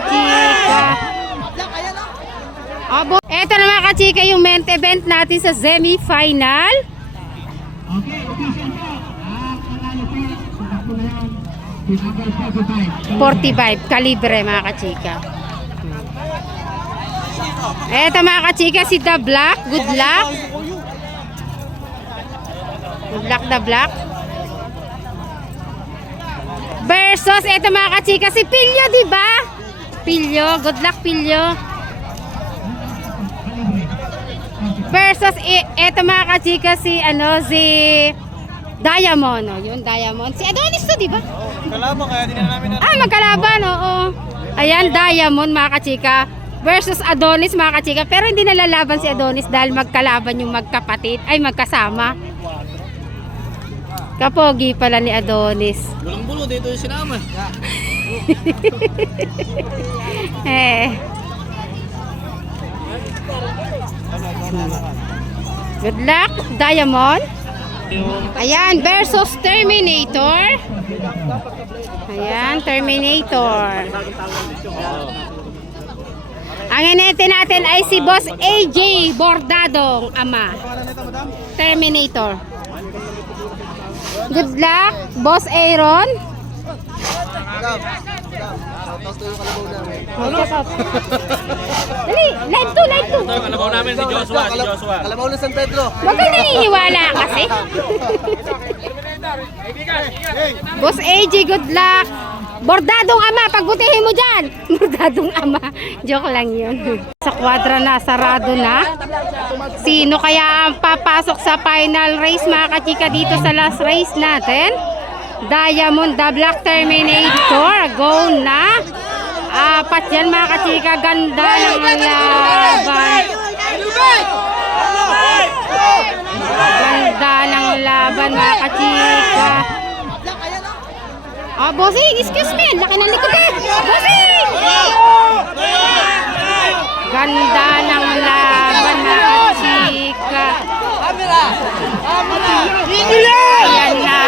kachika. Eto na mga kachika yung main event natin sa semi-final. 45 kalibre mga kachika. Eto mga kachika si The Black. Good luck. Good luck The Black. Versus eto mga kachika si Pilyo, diba? Pilyo. Good luck Pilyo. Versus eto mga kachika si si Diamond, yun Diamond. Si Adonis to, di ba? Magkalaban kaya din na namin. Magkalaban, oo. Ayan, Diamond mga kachika versus Adonis mga kachika. Pero hindi nalalaban si Adonis dahil magkalaban yung magkapatid, ay magkasama. Kapogi pala ni Adonis. Bulong-bulo dito yung sinama. Good luck, Diamond. Ayan, versus Terminator. Ayan, Terminator. Ang inete natin ay si Boss AJ Bordadong ama. Terminator. Good luck, Boss Aaron. Dali, live to. Kalabaw namin si Joshua. Kalabaw na San Pedro. Huwag ka naniniwala kasi. Boss AJ, good luck. Bordadong ama, pagbutihin mo dyan. Bordadong ama. Joke lang yun. Sa kwadra na, sarado na. Sino kaya ang papasok sa final race mga kachika dito sa last race natin? Diamond, The Black Terminator. Go na. Apat yan mga kachika. Ganda ng laban. Ganda ng laban mga kachika. Bossing, excuse me. Laki ng likod eh. Bossing! Ganda ng laban mga kachika. Ayan na.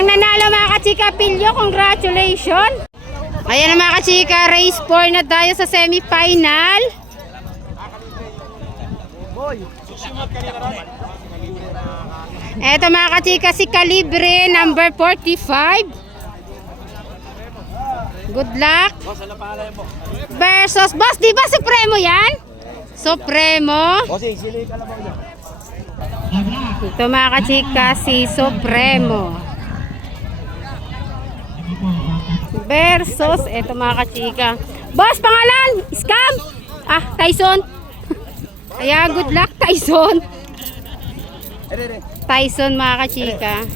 Ang nanalo mga kachika, Pilyo, congratulations. Ayan na mga kachika, race 4 na tayo sa semi-final. Eto mga kachika, si Calibre number 45. Good luck. Versus boss, di ba Supremo yan? Supremo. Ito mga kachika, si Supremo. Versus, eto mga kachika. Boss, pangalan? Scam? Tyson. Ayan, good luck Tyson. Tyson mga kachika.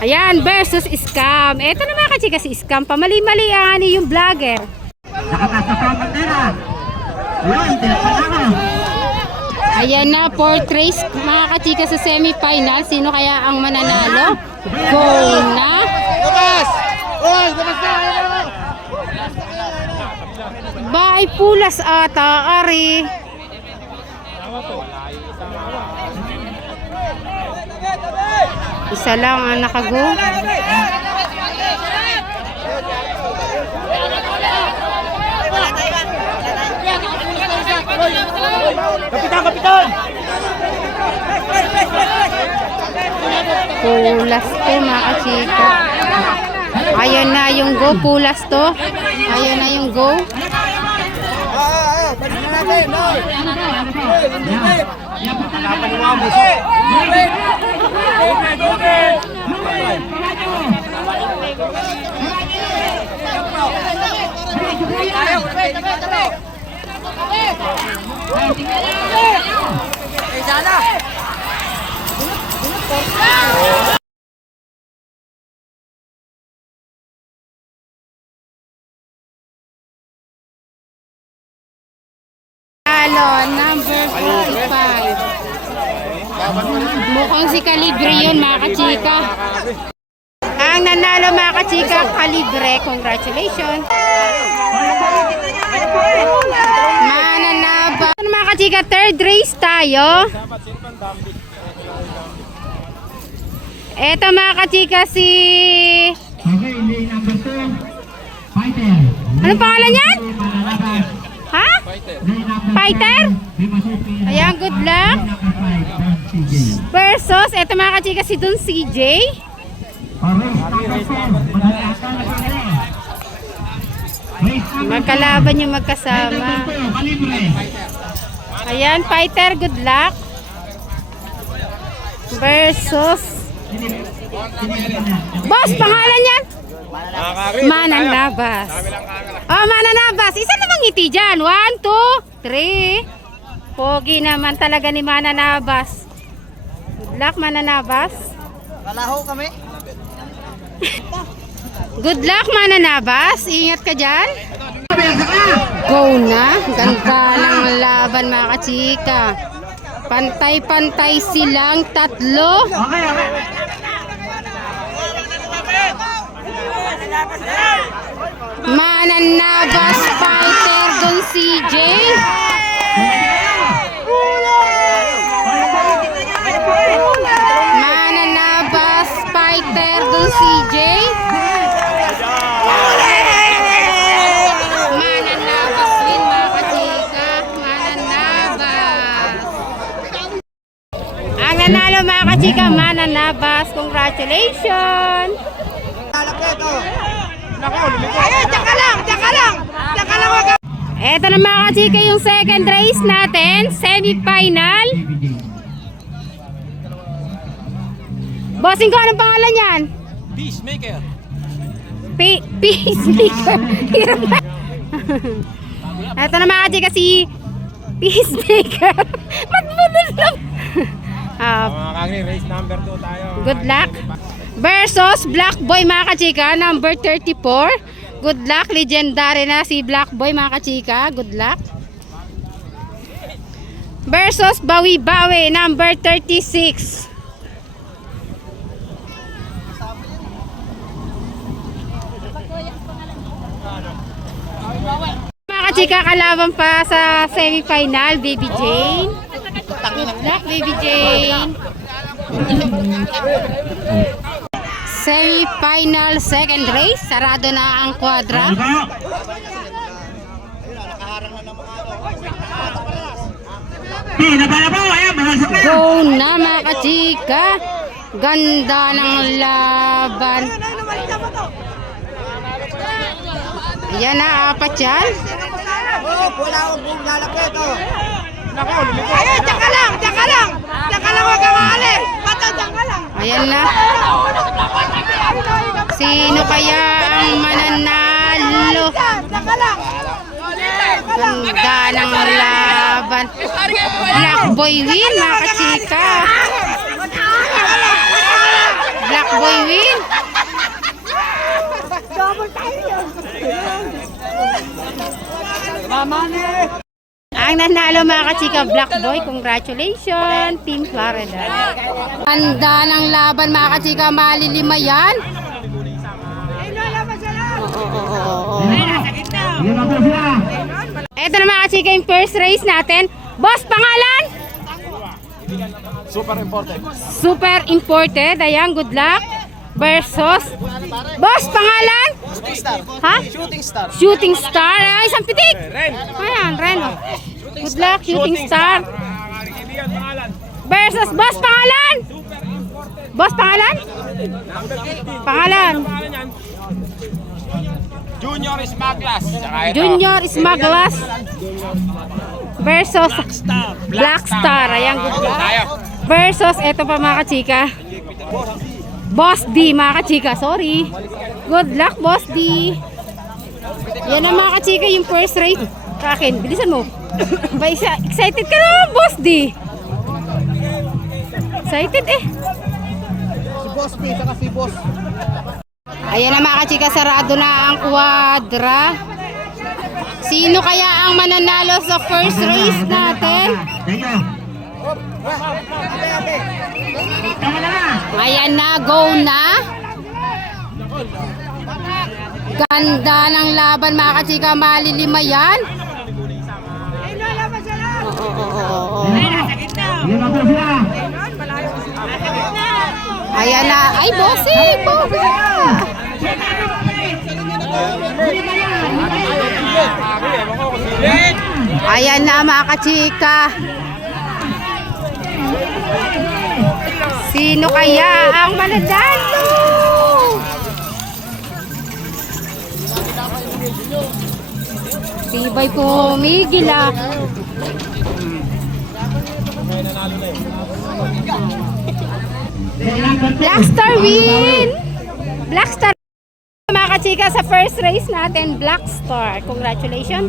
Ayan, versus Scam. Eto na mga kachika, si Scam. Pamali-mali ang yung vlogger. Ayan na, fourth race mga kachika sa semi-final. Sino kaya ang mananalo? Go na. Bye, pulas ata, Ari. Isa lang ang nakago. Kapitan! Pulas to mga kachika. Ayan na yung go, pulas to. Ayan na yung go. Number 45. Mukhang si Calibre yun mga kachika. Ang nanalo mga kachika, Kalibre. Congratulations. Mananaba. Ano mga kachika, third race tayo. Eto mga kachika si... Okay, lane number 2, Fighter. Anong pangalan yan? Ha? Lane number Fighter? 7, Bimasuki. Ayan, good luck. Lane number 5, Don CJ. Versus, eto mga kachika si Don CJ. Race number 4, Madalasa na kayo. Race number Magkalaban yung 2, magkasama. Kalibre. Ayan, Fighter, good luck. Versus... Boss, pangalan yan? Mananabas. Oh, Mananabas. Isa namang ngiti dyan. 1, 2, 3. Pogi naman talaga ni Mananabas. Good luck, Mananabas. Kalaho kami. Good luck, Mananabas. Ingat ka dyan. Go na. Ganda ng laban, mga kachika. Pantay-pantay silang tatlo. Okay, okay. Mananabas, Fighter, Don CJ. Mananabas, Fighter, Don CJ. Mananabas win, mga kachika. Mananabas. Ang nanalo mga kachika, Mananabas. Congratulations. Eto na mga kachika yung second race natin, semi-final. Bossing ko, anong pangalan yan? Peacemaker. Peacemaker. Hirap na. Eto na mga kachika si Peacemaker. Matbunod lang. Mga kagri, race number 2 tayo. Good luck. Versus Black Boy mga kachika, number 34. Good luck, legendary na si Black Boy mga kachika. Good luck. Versus Bawi Bawi, number 36. Mga kachika, kalaban pa sa semi-final, Baby Jane. Good luck, Baby Jane. Semi-final second race, sarado na ang kwadra. Go na mga kachika. Ganda ng laban. Yan na, apat yan. Wala akong buong lalaki ito. Ayun, tsaka lang, tsaka lang. Tsaka lang, huwag kang maalis. Bata, tsaka lang. Ayan na. Sino kaya ang mananalo? Tsaka lang. Ganda ng laban. Black Boy win mga kachika. Black Boy win. Ang nanalo mga kachika, Black Boy. Congratulations, Team Florida. Ganda ng laban mga kachika, malilima yan. Ito na mga kachika yung first race natin. Boss, pangalan? Super important. Super imported. Ayan, good luck. Versus Boss, pangalan? Shooting star. Ha? Shooting star. Shooting Star. Ay, isang pitik. Ren. Ayan, Ren. Oh. Good luck, Shooting Star. Versus Boss, pangalan? Boss, pangalan? Pangalan? Junior Smaglas. Junior Smaglas. Versus Black Star. Ayan, good luck. Versus, eto pa mga kachika. Boss D, mga kachika. Sorry. Good luck, Boss D. Yan ang mga kachika, yung first race. Akin, bilisan mo. Ba, excited ka na, Boss D. Excited eh. Si Boss P, saka si Boss. Ayan na mga kachika, sarado na ang kwadra. Sino kaya ang mananalo sa first race natin? Ayan na, go na. Ganda ng laban mga kachika, malilima yan. Oo. Lima po sila. Ayan na. Ay, bossing! Boga! Ayan na mga kachika. Sino kaya ang mananalo? Tibay pumigil ah. Blackstar win! Blackstar mga kachika sa first race natin, Blackstar. Congratulations!